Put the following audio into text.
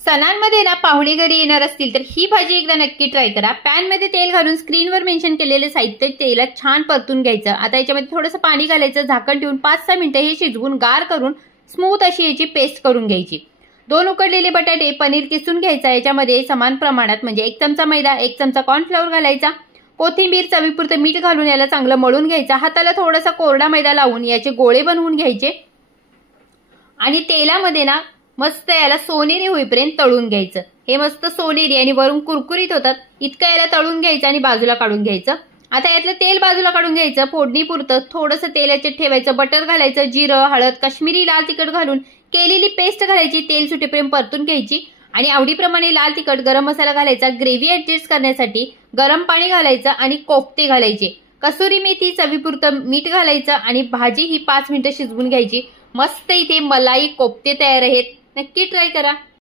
सणांमध्ये ना पाहुणे घरी येणार असतील तर ही भाजी एकदा नक्की ट्राय करा। पॅन मध्ये तेल घालून स्क्रीनवर मेन्शन केलेले साहित्य तेलात छान परतून घ्यायचं। आता याच्यामध्ये थोडंसं पाणी घालायचं, झाकण ठेवून 5-6 मिनिटं हे शिजवून गार करून स्मूथ अशी याची पेस्ट करून घ्यायची। 2 उकडलेले बटाटे, पनीर किसून घ्यायचा, याच्यामध्ये समान प्रमाणात म्हणजे 1 चमचा मैदा, 1 चमचा कॉर्नफ्लोअर घालायचा, कोथिंबीर, चवीपुरतं मीठ घालून याला चांगलं मळून घ्यायचं। हाताला थोडासा कोरडा मैदा लावून याचे गोळे बनवून घ्यायचे आणि तेलामध्ये ना मस्त याला सोनेरी होईपर्यंत तळून घ्यायचं। हे मस्त सोनेरी आणि वरून कुरकुरीत होतात इतकं याला तळून घ्यायचं आणि बाजूला काढून घ्यायचं। आता यातलं तेल बाजूला काढून घ्यायचं। फोडणीपुरतं थोडंसं तेल याच्यात ठेवायचं, बटर घालायचं, जिरं, हळद, काश्मीरी लाल तिखट घालून केलेली पेस्ट घालायची, तेल सुटेपर्यंत परतून घ्यायची आणि आवडीप्रमाणे लाल तिखट, गरम मसाला घालायचा, ग्रेव्ही ऍडजस्ट करण्यासाठी गरम पाणी घालायचं आणि कोफ्ते घालायचे, कसुरी मेथी, चवीपुरतं मीठ घालायचं आणि भाजी ही 5 मिनिटं शिजवून घ्यायची। मस्त इथे मलाई कोफ्ते तयार आहेत, नक्की ट्राय करा।